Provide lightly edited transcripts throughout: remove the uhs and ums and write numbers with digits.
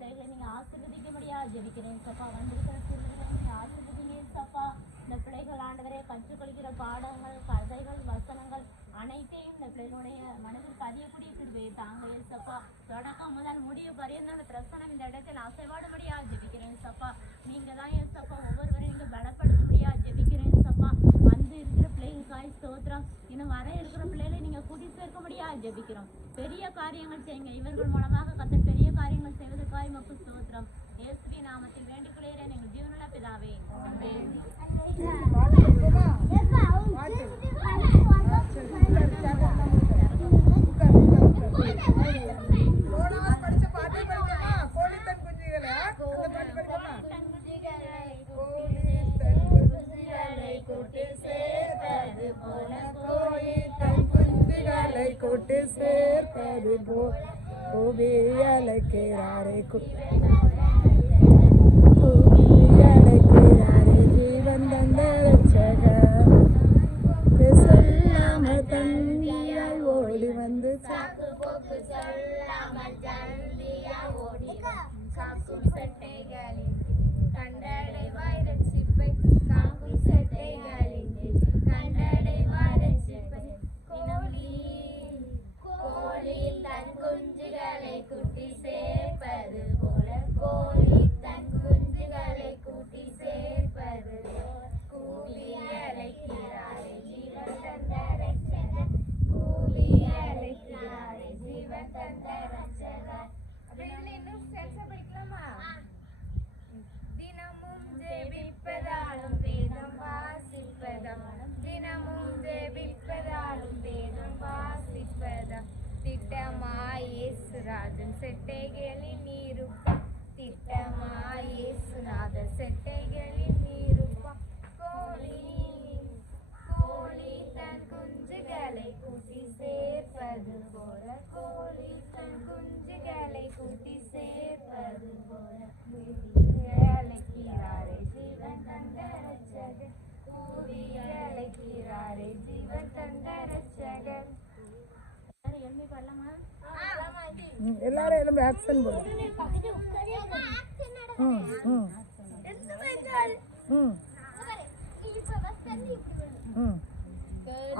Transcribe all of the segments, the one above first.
பிள்ளைகளை நீங்க ஆசீர்வதிக்க முடியாது ஜெபிக்கிறேன் சப்பா. வந்திருக்கிற பிள்ளைகளை நீங்க ஆசீர்வதிங்க சப்பா. இந்த பிள்ளைகள் ஆண்டவரே கற்றுக்கொள்கிற பாடங்கள், கதைகள், வசனங்கள் அனைத்தையும் இந்த பிள்ளைகளுடைய மனதில் பதியக்கூடிய கிருபையை தாங்க ஏசப்பா. தொடக்கம் முதல் முடிவு வரையும் அந்த பிரசனம் இந்த இடத்தில் அசைவாட முடியாது ஜெபிக்கிறேன் சப்பா. நீங்க தான் ஏசப்பா ஒவ்வொருவரையும் நீங்க பலப்படுத்த முடியாது ஜெபிக்கிறேன் சப்பா. வந்து இருக்கிற பிள்ளைகளுக்காய் ஸ்தோத்திரம். இன்னும் வர இருக்கிற பிள்ளைகளை நீங்க கூட்டி சேர்க்க முடியாது ஜெபிக்கிறோம். பெரிய காரியங்கள் செய்யுங்க. இவர்கள் மூலமாக கத்த பெரிய காரியங்கள் செய்வதற்காய் மக்கள் ஸ்தோத்திரம். இயேசுவின் நாமத்தில் வேண்டிக் கொள்கிறேன் எங்கள் ஜீவனுள்ள பிதாவே. கூட்டு சேர்ப்பது போல் கூவி அழைக்கிறாரே ஜீவன் தந்த ரட்சகர். சொல்லாமல் தந்தியாய் ஓடி வந்து கண்டடைவாய் ரட்சிப்பை காக்கும் சட்டைகளின் கண்டடைவாய் ரட்சிப்பை. கோழி தன் குஞ்சுகளை குட்டி சேர்ப்பது போல கோழி தன் குஞ்சுகளை குட்டி சேர்ப்பது போல கூவி அழைக்கிறாரே ஜீவன் தந்த ரட்சகர். கூவி அழைக்கிறாரே ஜீவன் தந்த ரட்சகர். இன்னும் செல்சா படிக்கலாமா? தினமும் ஜெபிப்பதாலும் வேதம் வாசிப்பதாலும் தினமும் ஜெபிப்பதாலும் வேதம் வாசிப்பதால் திட்டமாய் இயேசுநாதன் செட்டைகளின் நீருப்பம். திட்டமாய் இயேசுநாதன் செட்டைகளின் நீருப்பம். கோழி தன் குஞ்சுகளை கூட்டி சேர்ப்பது போல கோழி தன் குஞ்சுகளை கூட்டி சேர்ப்பது போல அழைக்கிறாரே ஜீவன் தந்த ரட்சகர். கூவி அழைக்கிறாரே ஜீவன் தந்த ரட்சகர். எல்லாரும் எலும்பு ஆக்சன் போடு.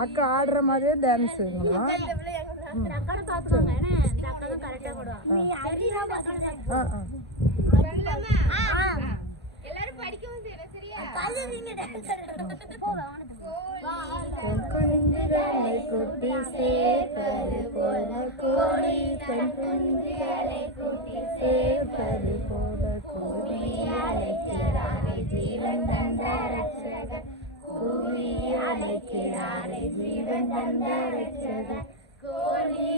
அக்கா ஆடுற மாதிரியே டான்ஸ் குஞ்சுகளை குட்டி சேர்ப்பது போல கோழி தன் குஞ்சுகளை குட்டி சேர்ப்பது போல கூவி அழைக்கிறாரே ஜீவன் தந்த ரட்சகர். கூவி அழைக்கிறாரே ஜீவன் தந்த ரட்சகர். கோழி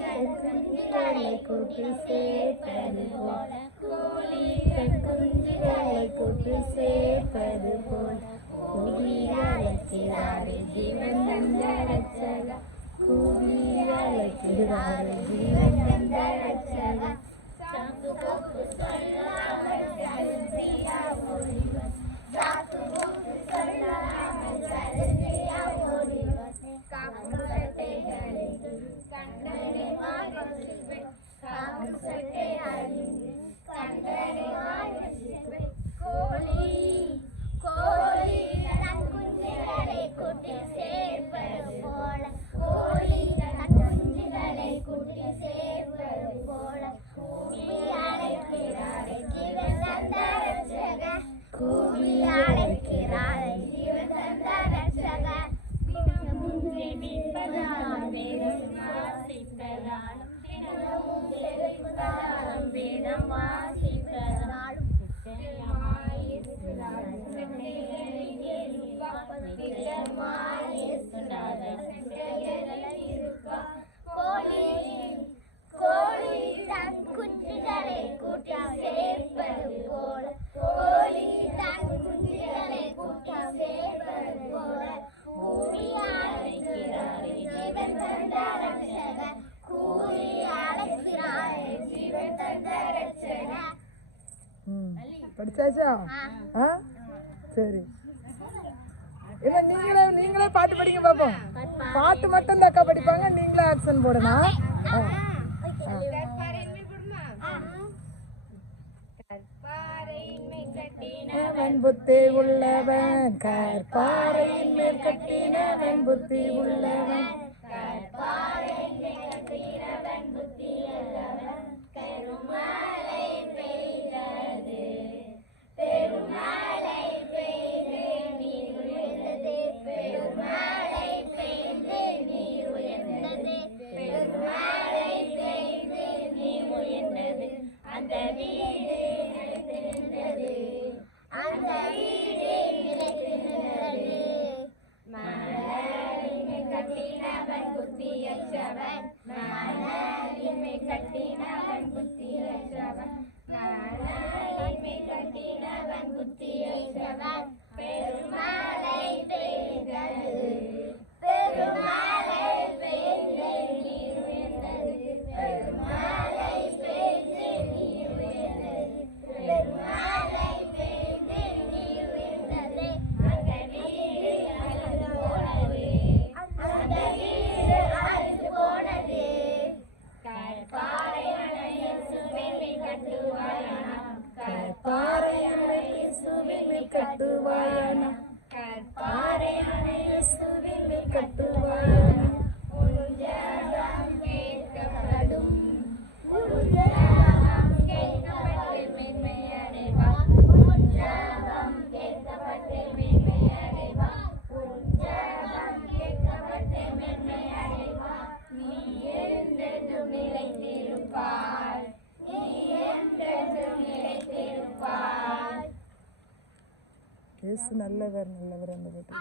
தன் குஞ்சுகளை குட்டி சேர்ப்பது போல கோழி தன் குஞ்சுகளை குட்டி சேர்ப்பது போல கூவி அழைக்கிறாரே ஜீவன் தந்த ரட்சகர். கூவி அழைக்கிறாரே ஜீவன் தந்த ரட்சகர். படிச்சாச்சா? சரி. இல்ல நீங்களே பாட்டு படிங்க பாப்போம். பாட்டு மட்டும் தான் அக்கா படிப்பாங்க, நீங்களே ஆக்ஷன் போடணும். கட்டினவன் புத்தி உள்ளவன் கற்பாறையின் மேல் கட்டினவன் புத்தி உள்ளவன் இயேசு நல்லவர் நல்லவர் அந்த பாட்டு.